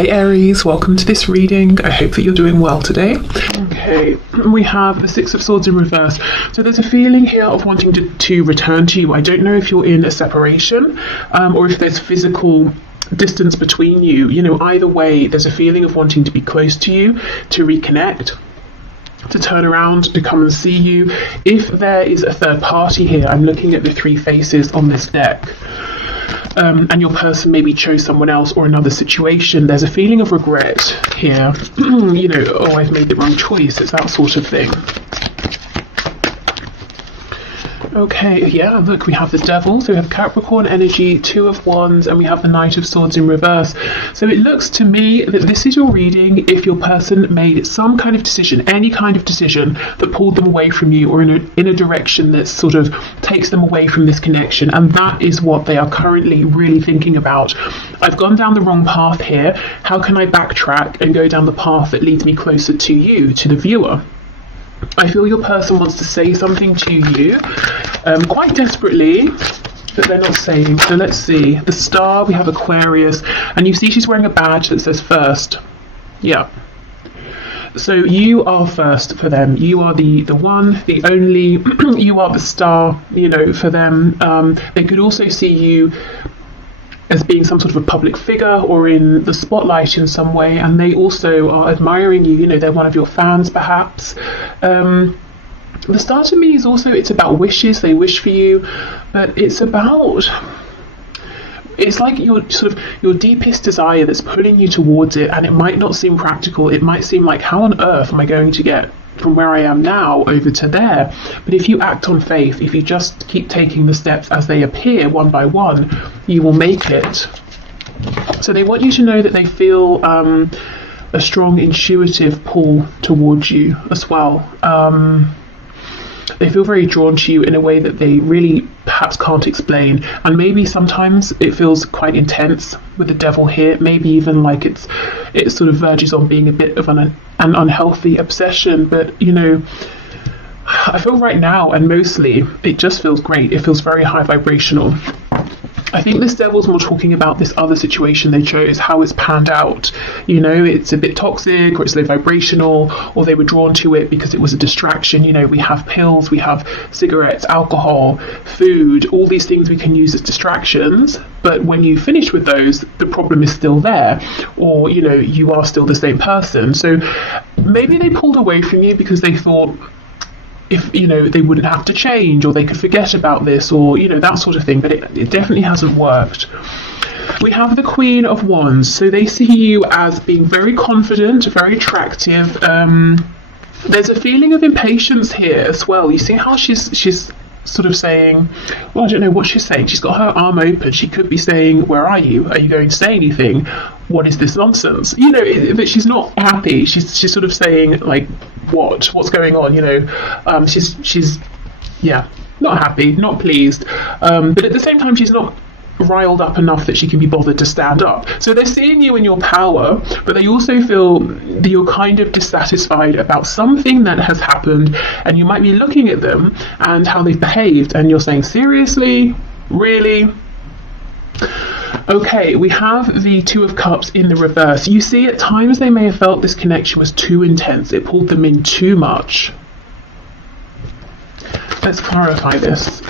Hey Aries, welcome to this reading. I hope that you're doing well today. Okay, we have the Six of Swords in reverse. So there's a feeling here of wanting to return to you. I don't know if you're in a separation or if there's physical distance between you. You know, either way, there's a feeling of wanting to be close to you, to reconnect, to turn around, to come and see you. If there is a third party here, I'm looking at the three faces on this deck. And your person maybe chose someone else or another situation, there's a feeling of regret here. You know, oh, I've made the wrong choice. It's that sort of thing. Okay, yeah, look, we have the Devil, so we have Capricorn energy, Two of Wands, and we have the Knight of Swords in reverse. So it looks to me that this is your reading if your person made some kind of decision, any kind of decision that pulled them away from you or in a direction that sort of takes them away from this connection, and that is what they are currently really thinking about. I've gone down the wrong path here. How can I backtrack and go down the path that leads me closer to you, to the viewer? I feel your person wants to say something to you quite desperately, but they're not saying. So let's see. The Star, we have Aquarius, and you see she's wearing a badge that says first. Yeah. So you are first for them. You are the one, the only. You are the star, you know, for them. They could also see you as being some sort of a public figure or in the spotlight in some way, and they also are admiring you. You know, they're one of your fans perhaps. The Star to me is also, it's about wishes. They wish for you, but it's like your deepest desire that's pulling you towards it, and it might not seem practical. It might seem like, how on earth am I going to get from where I am now over to there? But if you act on faith, if you just keep taking the steps as they appear one by one, you will make it. So they want you to know that they feel a strong intuitive pull towards you as well. They feel very drawn to you in a way that they really perhaps can't explain, and maybe sometimes it feels quite intense with the Devil here. Maybe even like it sort of verges on being a bit of an unhealthy obsession. But you know, I feel right now, and mostly, it just feels great. It feels very high vibrational. I think this Devil's more talking about this other situation they chose, how it's panned out. You know, it's a bit toxic, or it's low vibrational, or they were drawn to it because it was a distraction. You know, we have pills, we have cigarettes, alcohol, food, all these things we can use as distractions. But when you finish with those, the problem is still there, or, you know, you are still the same person. So maybe they pulled away from you because they thought, if, you know, they wouldn't have to change, or they could forget about this, or, you know, that sort of thing. But it definitely hasn't worked. We have the Queen of Wands. So they see you as being very confident, very attractive. There's a feeling of impatience here as well. You see how she's sort of saying, well, I don't know what she's saying. She's got her arm open. She could be saying, where are you? Are you going to say anything? What is this nonsense? You know, but she's not happy. She's sort of saying, like, what's going on? You know, she's yeah, not happy, not pleased. But at the same time, she's not riled up enough that she can be bothered to stand up. So they're seeing you in your power, but they also feel that you're kind of dissatisfied about something that has happened, and you might be looking at them and how they've behaved, and you're saying, seriously? Really? Okay, we have the Two of Cups in the reverse. You see, at times they may have felt this connection was too intense. It pulled them in too much. Let's clarify this.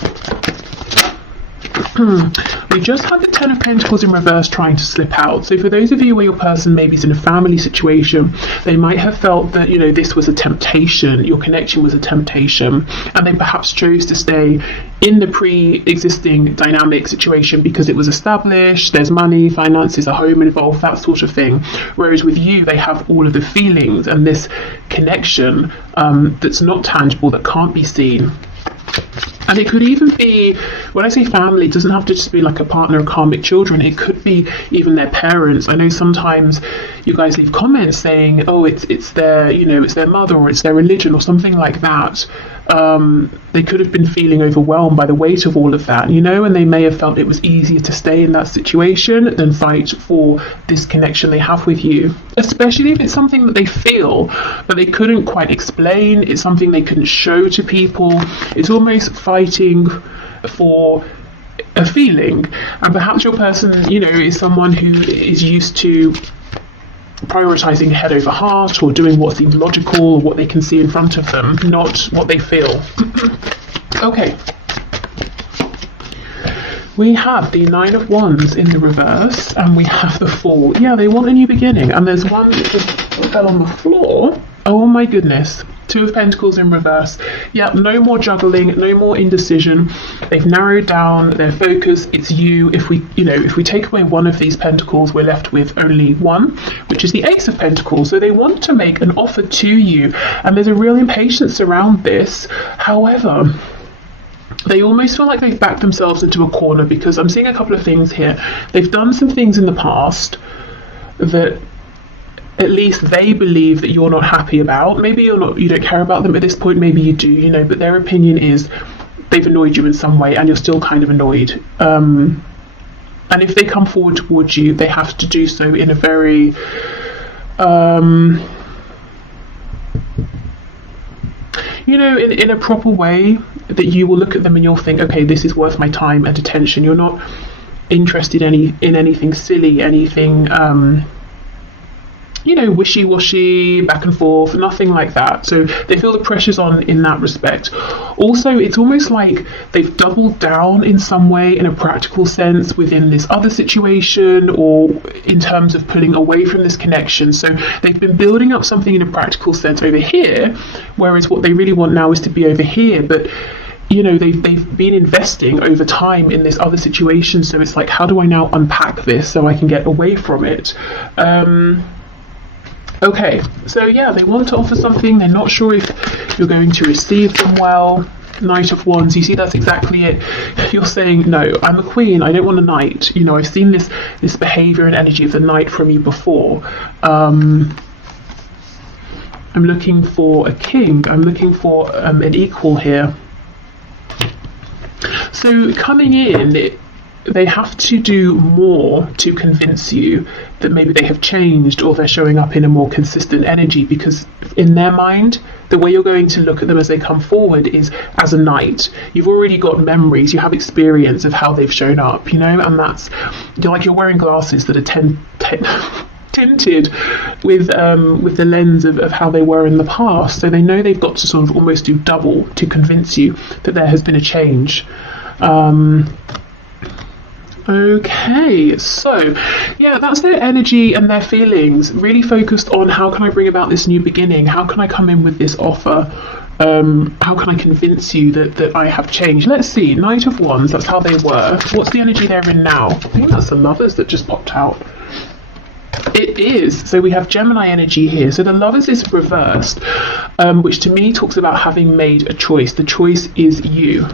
We just had the Ten of Pentacles in reverse trying to slip out. So for those of you where your person maybe is in a family situation, they might have felt that, you know, this was a temptation, your connection was a temptation, and they perhaps chose to stay in the pre-existing dynamic situation because it was established, there's money, finances, a home involved, that sort of thing. Whereas with you, they have all of the feelings and this connection that's not tangible, that can't be seen. And it could even be, when I say family, it doesn't have to just be like a partner and karmic children. It could be even their parents. I know sometimes you guys leave comments saying, oh, it's their, you know, it's their mother, or it's their religion, or something like that. They could have been feeling overwhelmed by the weight of all of that, you know, and they may have felt it was easier to stay in that situation than fight for this connection they have with you, especially if it's something that they feel but they couldn't quite explain. It's something they couldn't show to people. It's almost fighting for a feeling, and perhaps your person, you know, is someone who is used to prioritizing head over heart, or doing what seems logical or what they can see in front of them, not what they feel. Okay. We have the Nine of Wands in the reverse, and we have the Fool. Yeah, they want a new beginning, and there's one that just fell on the floor. Oh my goodness. Two of Pentacles in reverse. Yeah, no more juggling, no more indecision. They've narrowed down their focus. It's you. If we take away one of these pentacles, we're left with only one, which is the Ace of Pentacles. So they want to make an offer to you, and there's a real impatience around this. However, they almost feel like they've backed themselves into a corner, because I'm seeing a couple of things here. They've done some things in the past that at least they believe that you're not happy about. Maybe you don't care about them at this point, maybe you do, but their opinion is they've annoyed you in some way, and you're still kind of annoyed. And if they come forward towards you, they have to do so in a very in a proper way, that you will look at them and you'll think, okay, this is worth my time and attention. You're not interested in anything silly, anything wishy-washy, back and forth, nothing like that. So they feel the pressure's on in that respect. Also, it's almost like they've doubled down in some way, in a practical sense, within this other situation, or in terms of pulling away from this connection. So they've been building up something in a practical sense over here, whereas what they really want now is to be over here. But they've been investing over time in this other situation. So it's like, how do I now unpack this so I can get away from it? Okay, so yeah, they want to offer something. They're not sure if you're going to receive them well. Knight of Wands, you see, that's exactly it. You're saying, no, I'm a queen, I don't want a knight. I've seen this behavior and energy of the knight from you before. I'm looking for a king. I'm looking for an equal here. So coming in, they have to do more to convince you that maybe they have changed, or they're showing up in a more consistent energy, because in their mind, the way you're going to look at them as they come forward is as a knight. You've already got memories, you have experience of how they've shown up, and that's, you're wearing glasses that are tinted with the lens of how they were in the past. So they know they've got to sort of almost do double to convince you that there has been a change. Okay, so yeah, that's their energy and their feelings, really focused on how can I bring about this new beginning, how can I come in with this offer, how can I convince you that I have changed. Let's see, Knight of Wands, that's how they were. What's the energy they're in now? I think that's the Lovers that just popped out. It is. So we have Gemini energy here. So the Lovers is reversed, which to me talks about having made a choice. The choice is you.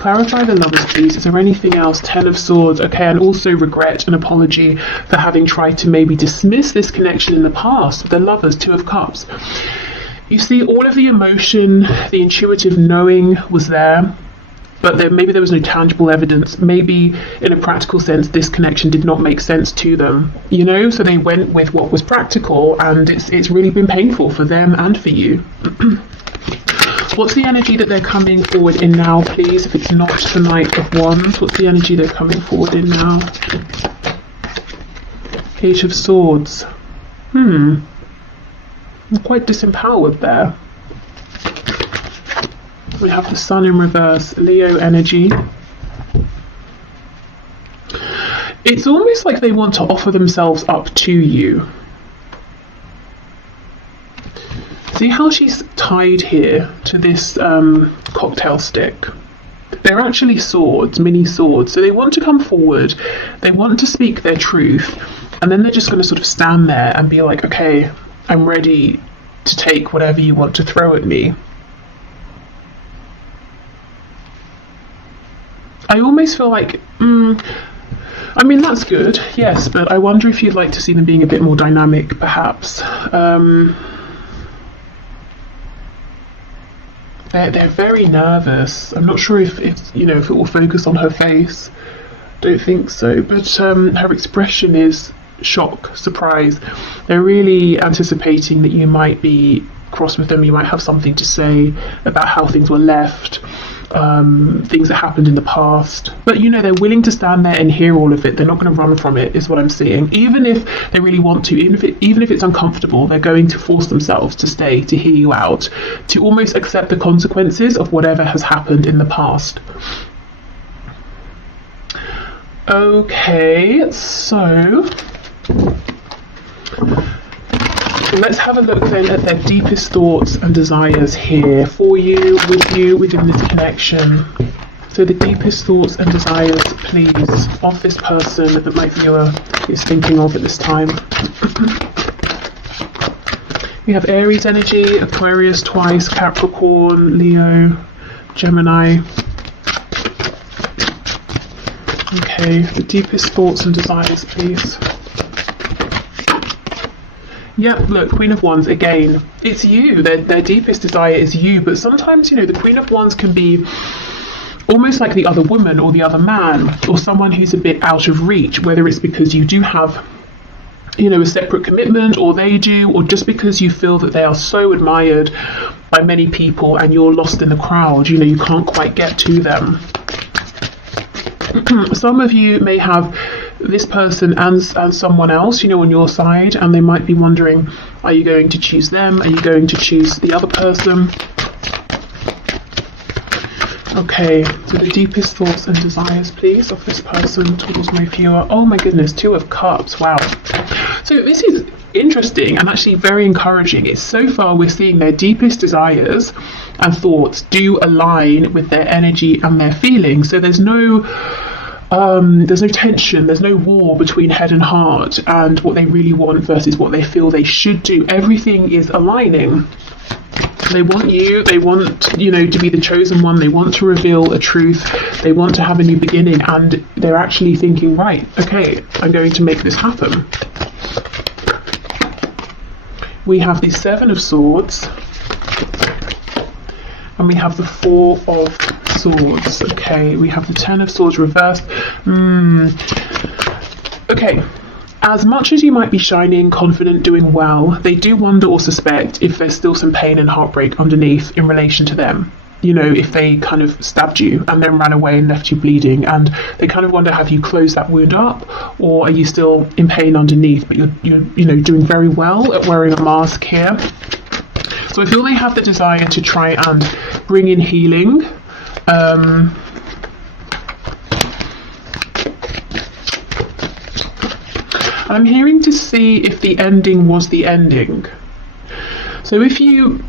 Clarify the Lovers, please. Is there anything else? Ten of Swords. Okay, and also regret and apology for having tried to maybe dismiss this connection in the past. The Lovers, Two of Cups. You see, all of the emotion, the intuitive knowing was there, but maybe there was no tangible evidence. Maybe in a practical sense, this connection did not make sense to them, so they went with what was practical, and it's really been painful for them and for you. What's the energy that they're coming forward in now, please? If it's not the Knight of Wands, what's the energy they're coming forward in now? Eight of Swords. I'm quite disempowered there. We have the Sun in reverse, Leo energy. It's almost like they want to offer themselves up to you. See how she's tied here to this cocktail stick? They're actually swords, mini swords. So they want to come forward, they want to speak their truth, and then they're just going to sort of stand there and be like, okay, I'm ready to take whatever you want to throw at me. I almost feel like, I mean, that's good, yes, but I wonder if you'd like to see them being a bit more dynamic, perhaps. They're very nervous. I'm not sure if it will focus on her face. Don't think so. But her expression is shock, surprise. They're really anticipating that you might be cross with them. You might have something to say about how things were left. things that happened in the past. But, you know, they're willing to stand there and hear all of it. They're not going to run from it, is what I'm seeing. Even if they really want to, even if it's uncomfortable, they're going to force themselves to stay, to hear you out, to almost accept the consequences of whatever has happened in the past. Okay, so let's have a look then at their deepest thoughts and desires here for you, with you, within this connection. So the deepest thoughts and desires, please, of this person that my viewer is thinking of at this time. We have Aries energy, Aquarius twice, Capricorn, Leo, Gemini. Okay, the deepest thoughts and desires, please. Yeah, look, Queen of Wands, again, it's you. Their deepest desire is you, but sometimes, you know, the Queen of Wands can be almost like the other woman or the other man, or someone who's a bit out of reach, whether it's because you do have, you know, a separate commitment, or they do, or just because you feel that they are so admired by many people and you're lost in the crowd, you know, you can't quite get to them. Some of you may have this person and someone else, you know, on your side, and they might be wondering, are you going to choose them? Are you going to choose the other person? Okay, so the deepest thoughts and desires, please, of this person towards my viewer. Oh my goodness, 2 of Cups, wow. So this is interesting and actually very encouraging. It's so far we're seeing their deepest desires and thoughts do align with their energy and their feelings. So there's no tension, there's no war between head and heart and what they really want versus what they feel they should do. Everything is aligning. They want you, they want, you know, to be the chosen one, they want to reveal a truth, they want to have a new beginning, and they're actually thinking, right, okay, I'm going to make this happen. We have the 7 of Swords, and we have the 4 of Swords. Okay, we have the 10 of Swords reversed. Okay, as much as you might be shining, confident, doing well, they do wonder or suspect if there's still some pain and heartbreak underneath in relation to them. You know, if they kind of stabbed you and then ran away and left you bleeding, and they kind of wonder, have you closed that wound up, or are you still in pain underneath, but you're you know, doing very well at wearing a mask here. So I feel they have the desire to try and bring in healing. And I'm hearing to see if the ending was the ending. So if you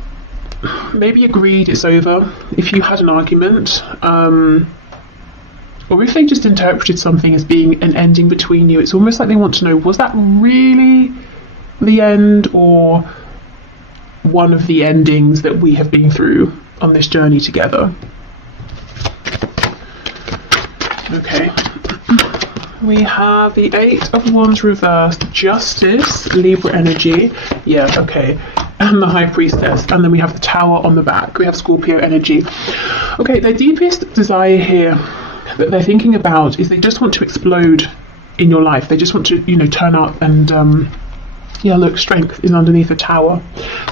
maybe agreed it's over, if you had an argument, or if they just interpreted something as being an ending between you, it's almost like they want to know, was that really the end, or one of the endings that we have been through on this journey together? Okay. We have the 8 of Wands reversed, Justice, Libra energy, yeah, okay, and the High Priestess, and then we have the Tower on the back. We have Scorpio energy. Okay, their deepest desire here that they're thinking about is they just want to explode in your life. They just want to, you know, turn up and yeah, look, Strength is underneath the Tower.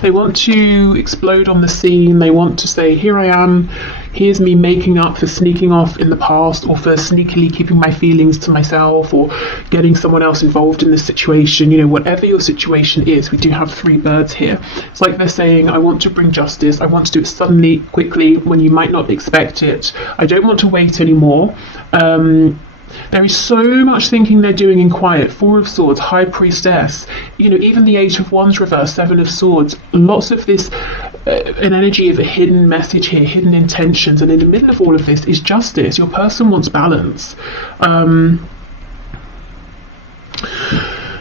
They want to explode on the scene. They want to say, here I am, here's me making up for sneaking off in the past, or for sneakily keeping my feelings to myself, or getting someone else involved in this situation. You know, whatever your situation is, we do have 3 birds here. It's like they're saying, I want to bring justice. I want to do it suddenly, quickly, when you might not expect it. I don't want to wait anymore. There is so much thinking they're doing in quiet. 4 of Swords, High Priestess, you know, even the 8 of Wands reverse, 7 of Swords. Lots of this, an energy of a hidden message here, hidden intentions, and in the middle of all of this is justice. Your person wants balance.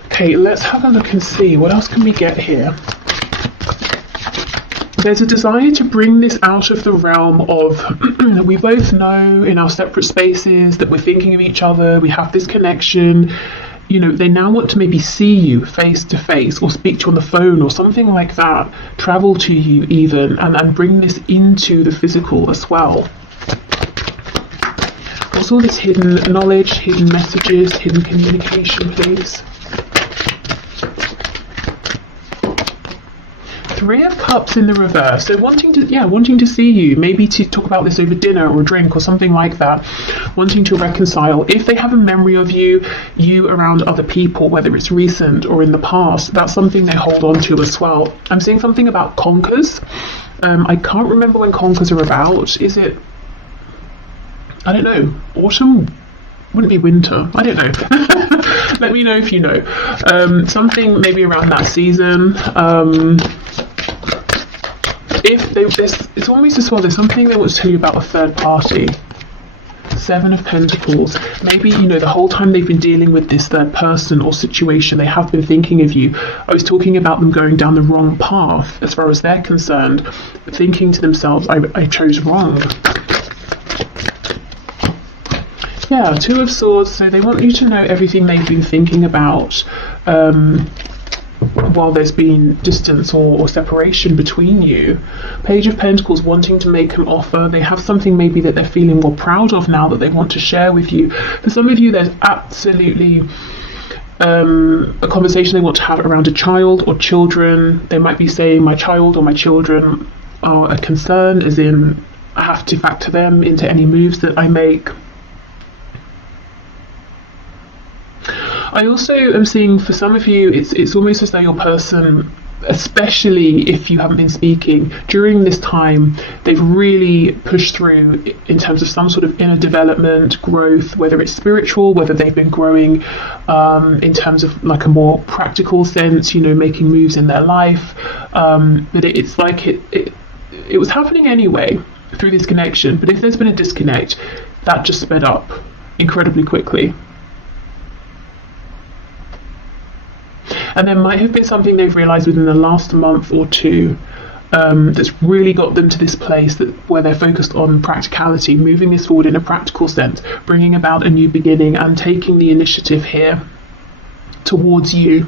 Okay, let's have a look and see, what else can we get here? There's a desire to bring this out of the realm of we both know in our separate spaces that we're thinking of each other, we have this connection. You know, they now want to maybe see you face to face, or speak to you on the phone or something like that, travel to you even, and bring this into the physical as well. What's all this hidden knowledge, hidden messages, hidden communication, please? Three of Cups in the reverse. So wanting to see you, maybe to talk about this over dinner or a drink or something like that, wanting to reconcile. If they have a memory of you around other people, whether it's recent or in the past, that's something they hold on to as well. I'm seeing something about conkers. I can't remember when conkers are about. Is it, I don't know, autumn? Wouldn't be winter. I don't know. Let me know if you know. Something maybe around that season. It's almost as well, there's something they want to tell you about a third party. Seven of Pentacles. Maybe, the whole time they've been dealing with this third person or situation, they have been thinking of you. I was talking about them going down the wrong path as far as they're concerned, thinking to themselves, I chose wrong. Yeah, Two of Swords. So they want you to know everything they've been thinking about while there's been distance or separation between you. Page of Pentacles, wanting to make an offer. They have something maybe that they're feeling more proud of now that they want to share with you. For some of you, there's absolutely a conversation they want to have around a child or children. They might be saying, my child or my children are a concern, as in I have to factor them into any moves that I make. I also am seeing for some of you, it's almost as though your person, especially if you haven't been speaking, during this time, they've really pushed through in terms of some sort of inner development, growth, whether it's spiritual, whether they've been growing in terms of like a more practical sense, making moves in their life. But it's like it was happening anyway through this connection. But if there's been a disconnect, that just sped up incredibly quickly. And there might have been something they've realised within the last month or two that's really got them to this place where they're focused on practicality, moving this forward in a practical sense, bringing about a new beginning and taking the initiative here towards you,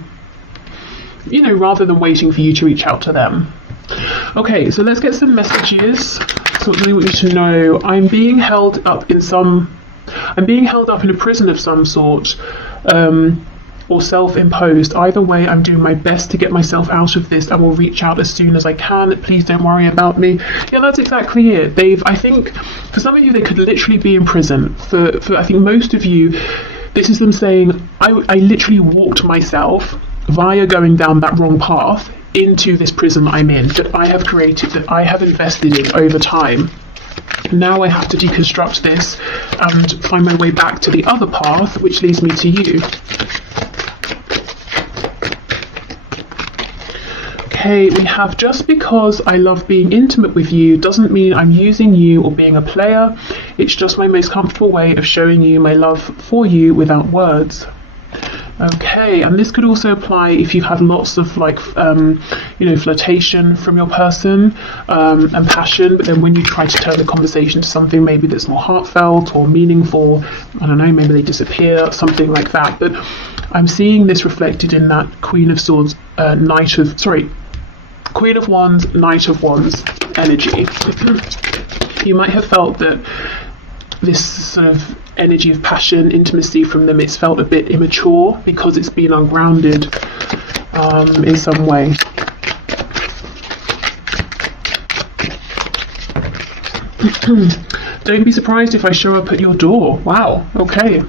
rather than waiting for you to reach out to them. Okay, so let's get some messages. So what do we want you to know? I'm being held up in a prison of some sort. Or self-imposed. Either way, I'm doing my best to get myself out of this. I will reach out as soon as I can. Please don't worry about me. Yeah, that's exactly it. I think, for some of you, they could literally be in prison. For I think most of you, this is them saying, I literally walked myself via going down that wrong path into this prison I'm in, that I have created, that I have invested in over time. Now I have to deconstruct this and find my way back to the other path, which leads me to you. Okay, we have, just because I love being intimate with you doesn't mean I'm using you or being a player. It's just my most comfortable way of showing you my love for you without words. Okay, and this could also apply if you've had lots of flirtation from your person and passion, but then when you try to turn the conversation to something maybe that's more heartfelt or meaningful, I don't know, maybe they disappear, something like that. But I'm seeing this reflected in that Queen of Swords, Queen of Wands, Knight of Wands energy. You might have felt that this sort of energy of passion, intimacy from them, it's felt a bit immature because it's been ungrounded in some way. Don't be surprised if I show up at your door. Wow, okay.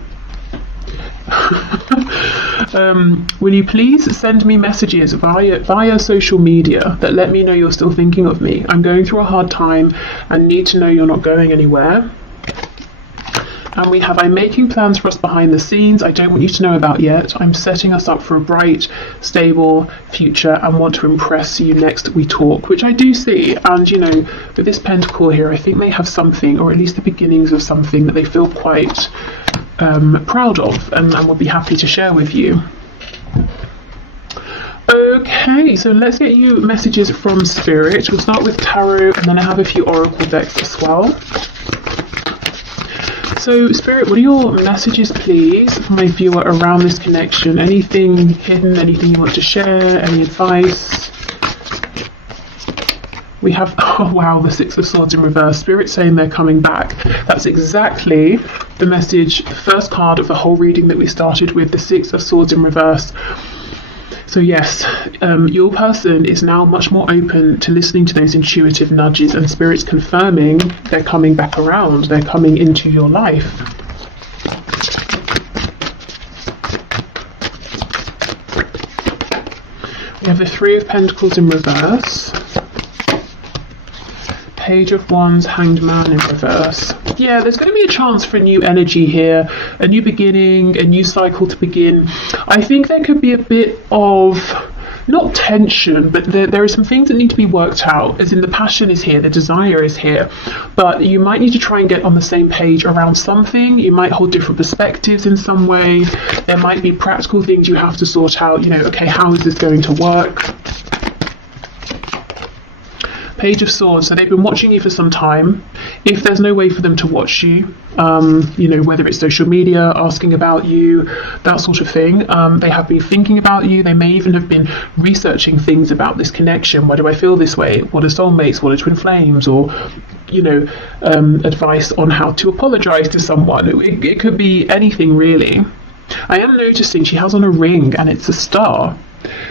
Will you please send me messages via social media that let me know you're still thinking of me? I'm going through a hard time and need to know you're not going anywhere. And we have, I'm making plans for us behind the scenes I don't want you to know about yet. I'm setting us up for a bright, stable future and want to impress you next we talk, which I do see. And, with this pentacle here, I think they have something, or at least the beginnings of something that they feel quite proud of and would be happy to share with you. Okay, so let's get you messages from Spirit. We'll start with Tarot, and then I have a few Oracle decks as well. So, Spirit, what are your messages, please, for my viewer around this connection? Anything hidden, anything you want to share, any advice? We have, oh wow, the Six of Swords in reverse. Spirit saying they're coming back. That's exactly the message, the first card of the whole reading that we started with, the Six of Swords in reverse. So yes, your person is now much more open to listening to those intuitive nudges, and spirits confirming they're coming back around, they're coming into your life. We have the Three of Pentacles in reverse, Page of Wands, Hanged Man in reverse. Yeah, there's going to be a chance for a new energy here, a new beginning, a new cycle to begin. I think there could be a bit of, not tension, but there are some things that need to be worked out, as in the passion is here, the desire is here, but you might need to try and get on the same page around something. You might hold different perspectives in some way. There might be practical things you have to sort out, okay, how is this going to work? Page of Swords, so they've been watching you for some time. If there's no way for them to watch you, whether it's social media, asking about you, that sort of thing, they have been thinking about you. They may even have been researching things about this connection. Why do I feel this way? What are soulmates? What are twin flames? Or, advice on how to apologize to someone. It could be anything, really. I am noticing she has on a ring, and it's a star.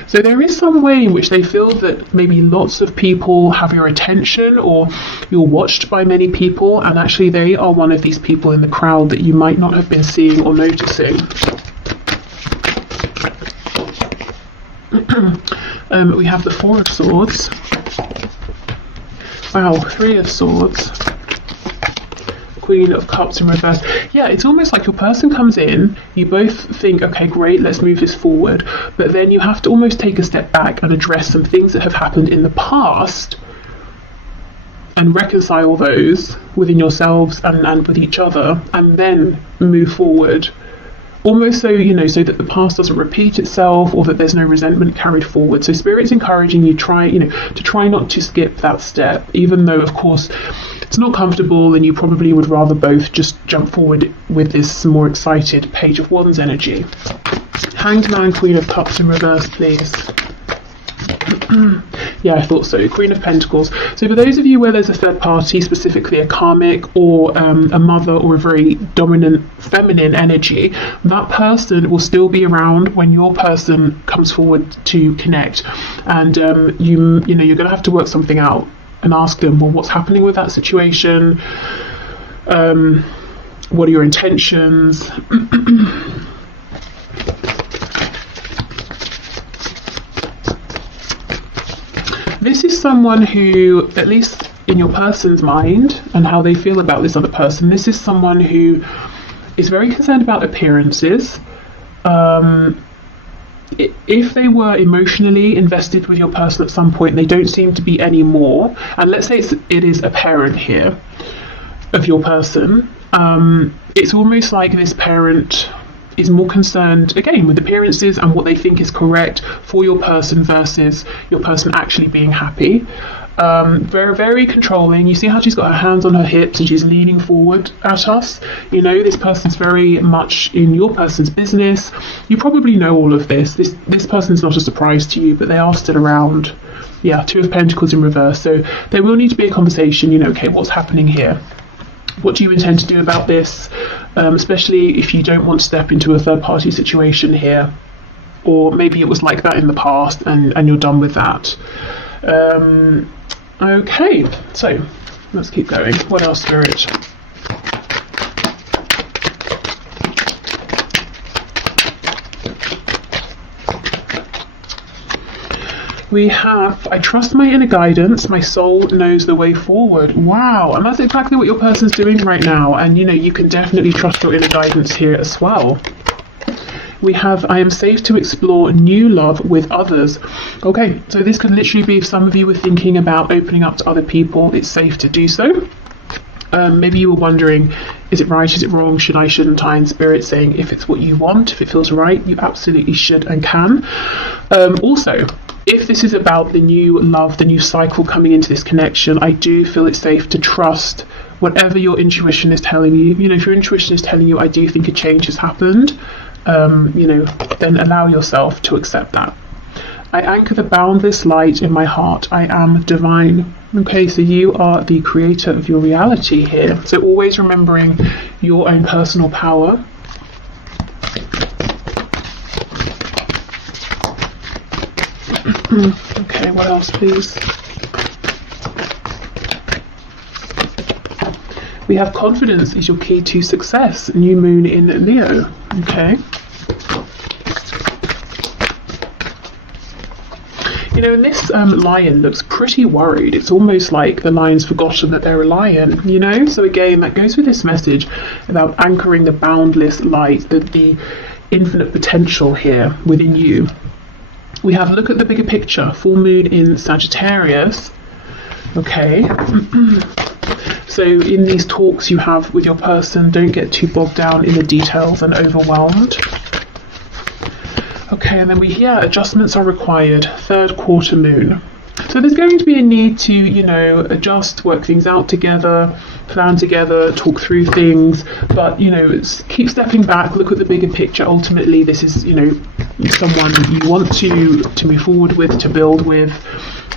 So there is some way in which they feel that maybe lots of people have your attention, or you're watched by many people, and actually they are one of these people in the crowd that you might not have been seeing or noticing. We have the Four of Swords. Wow, Three of Swords. Queen of Cups in reverse. Yeah, it's almost like your person comes in, you both think, okay, great, let's move this forward, but then you have to almost take a step back and address some things that have happened in the past and reconcile those within yourselves and with each other, and then move forward. Almost so, so that the past doesn't repeat itself, or that there's no resentment carried forward. So Spirit's encouraging you to try not to skip that step, even though, of course, it's not comfortable, and you probably would rather both just jump forward with this more excited Page of Wands energy. Hanged Man, Queen of Cups in reverse, please. Yeah, I thought so. Queen of Pentacles. So for those of you where there's a third party, specifically a karmic or a mother or a very dominant feminine energy, that person will still be around when your person comes forward to connect. And you're going to have to work something out and ask them, well, what's happening with that situation? What are your intentions? This is someone who, at least in your person's mind and how they feel about this other person, this is someone who is very concerned about appearances. If they were emotionally invested with your person at some point, they don't seem to be anymore. And let's say it is a parent here of your person. It's almost like this parent is more concerned, again, with appearances and what they think is correct for your person versus your person actually being happy. Very, very controlling. You see how she's got her hands on her hips and she's leaning forward at us. This person's very much in your person's business. You probably know all of this. This person's not a surprise to you, but they are still around. Yeah, Two of Pentacles in reverse. So there will need to be a conversation, okay, what's happening here? What do you intend to do about this? Especially if you don't want to step into a third party situation here. Or maybe it was like that in the past and you're done with that. Okay, so let's keep going. What else, Spirit? We have, I trust my inner guidance, my soul knows the way forward. Wow, and that's exactly what your person's doing right now. And you can definitely trust your inner guidance here as well. We have, I am safe to explore new love with others. Okay, so this could literally be if some of you were thinking about opening up to other people, it's safe to do so. Maybe you were wondering, is it right, is it wrong, should I, shouldn't I? And Spirit saying, if it's what you want, if it feels right, you absolutely should and can. Also, if this is about the new love, the new cycle coming into this connection, I do feel it's safe to trust whatever your intuition is telling you. If your intuition is telling you, I do think a change has happened, then allow yourself to accept that. I anchor the boundless light in my heart. I am divine. Okay, so you are the creator of your reality here. So always remembering your own personal power. Okay, what else, please? We have confidence is your key to success. New moon in Leo. Okay. You know, and this lion looks pretty worried. It's almost like the lion's forgotten that they're a lion, you know? So again, that goes with this message about anchoring the boundless light, the infinite potential here within you. We have look at the bigger picture, full moon in Sagittarius. Okay. So in these talks you have with your person, don't get too bogged down in the details and overwhelmed. Okay, and then adjustments are required. Third quarter moon. So there's going to be a need to, you know, adjust, work things out together, plan together, talk through things, but, you know, keep stepping back, look at the bigger picture. Ultimately, this is, you know, someone you want to move forward with, to build with,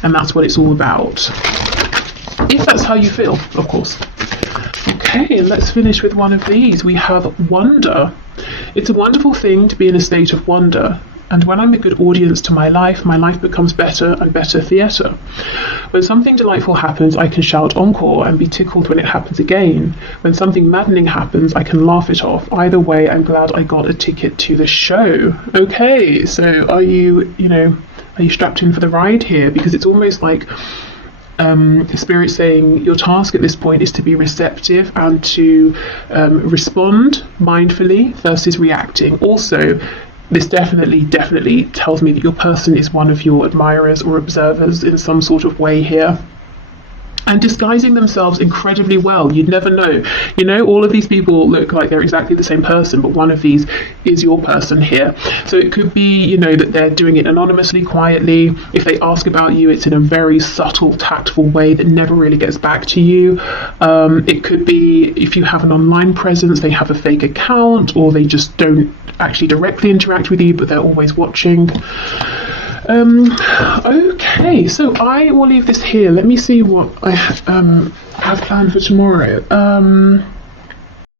and that's what it's all about. If that's how you feel, of course. Okay, and let's finish with one of these. We have wonder. It's a wonderful thing to be in a state of wonder. And when I'm a good audience to my life becomes better and better theatre. When something delightful happens, I can shout encore and be tickled when it happens again. When something maddening happens, I can laugh it off. Either way, I'm glad I got a ticket to the show. Okay, so are you strapped in for the ride here? Because it's almost like Spirit saying your task at this point is to be receptive and to respond mindfully versus reacting. Also, this definitely tells me that your person is one of your admirers or observers in some sort of way here. And disguising themselves incredibly well. You'd never know. You know, all of these people look like they're exactly the same person, but one of these is your person here. So it could be, you know, that they're doing it anonymously, quietly. If they ask about you, it's in a very subtle, tactful way that never really gets back to you. It could be if you have an online presence, they have a fake account, or they just don't actually directly interact with you, but they're always watching. Okay, so I will leave this here. Let me see what I have planned for tomorrow.